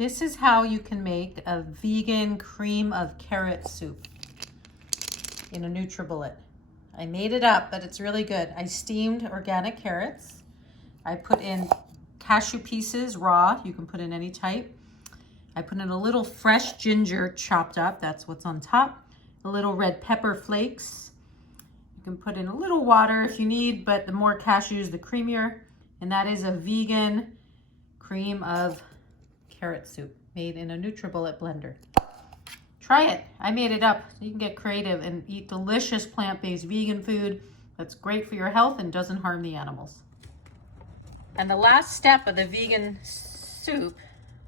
This is how you can make a vegan cream of carrot soup in a NutriBullet. I made it up, but it's really good. I steamed organic carrots. I put in cashew pieces, raw. You can put in any type. I put in a little fresh ginger chopped up. That's what's on top. A little red pepper flakes. You can put in a little water if you need, but the more cashews, the creamier. And that is a vegan cream of carrot soup made in a NutriBullet blender. Try it. I made it up. You can get creative and eat delicious plant-based vegan food that's great for your health and doesn't harm the animals. And the last step of the vegan soup,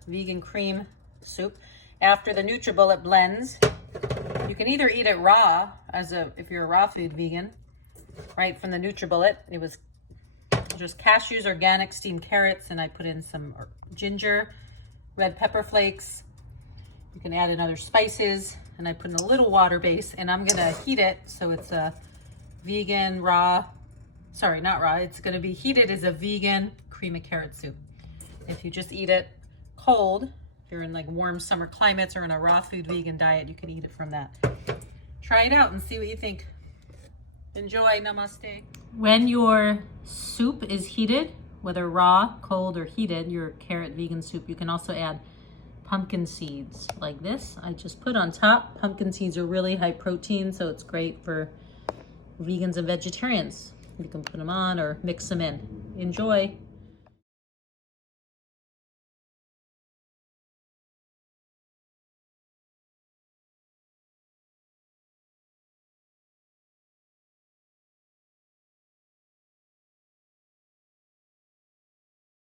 vegan cream soup, after the NutriBullet blends, you can either eat it raw, if you're a raw food vegan, right from the NutriBullet. It was just cashews, organic steamed carrots, and I put in some ginger, red pepper flakes. You can add in other spices, and I put in a little water base, and I'm gonna heat it so it's a vegan raw, sorry, not raw, it's gonna be heated as a vegan cream of carrot soup. If you just eat it cold, if you're in like warm summer climates or in a raw food vegan diet, you can eat it from that. Try it out and see what you think. Enjoy, namaste. When your soup is heated, whether raw, cold, or heated, your carrot vegan soup, you can also add pumpkin seeds like this. I just put on top. Pumpkin seeds are really high protein, so it's great for vegans and vegetarians. You can put them on or mix them in. Enjoy.